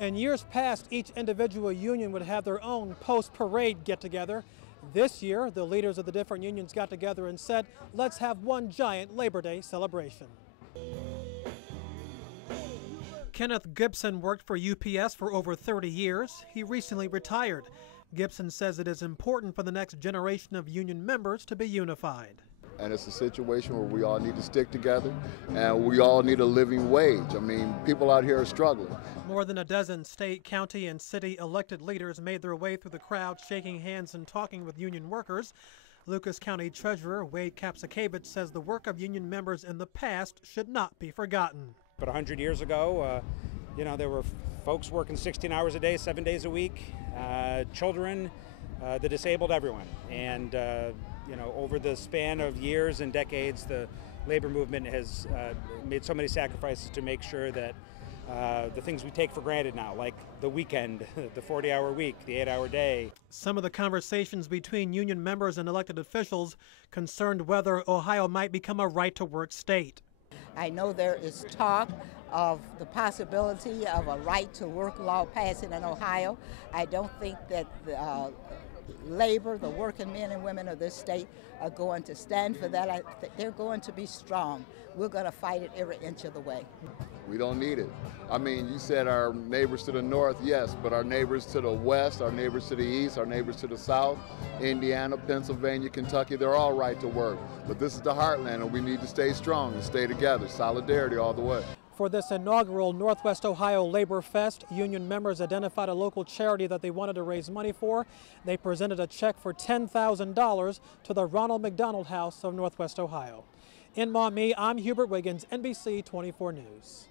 In years past, each individual union would have their own post-parade get-together. This year, the leaders of the different unions got together and said, let's have one giant Labor Day celebration. Kenneth Gibson worked for UPS for over 30 years. He recently retired. Gibson says it is important for the next generation of union members to be unified. And it's a situation where we all need to stick together and we all need a living wage. I mean, people out here are struggling. More than a dozen state, county, and city elected leaders made their way through the crowd, shaking hands and talking with union workers. Lucas County Treasurer Wade Kapsakavich says the work of union members in the past should not be forgotten. But 100 years ago, there were folks working 16 hours a day, 7 days a week, children, the disabled, everyone. And over the span of years and decades, the labor movement has made so many sacrifices to make sure that the things we take for granted now, like the weekend, the 40-hour week, the 8-hour day. Some of the conversations between union members and elected officials concerned whether Ohio might become a right-to-work state. I know there is talk of the possibility of a right-to-work law passing in Ohio. I don't think that the labor, the working men and women of this state are going to stand for that. They're going to be strong. We're going to fight it every inch of the way. We don't need it. I mean, you said our neighbors to the north, yes, but our neighbors to the west, our neighbors to the east, our neighbors to the south, Indiana, Pennsylvania, Kentucky, they're all right to work. But this is the heartland, and we need to stay strong and stay together. Solidarity all the way. For this inaugural Northwest Ohio Labor Fest, union members identified a local charity that they wanted to raise money for. They presented a check for $10,000 to the Ronald McDonald House of Northwest Ohio. In Maumee, I'm Hubert Wiggins, NBC 24 News.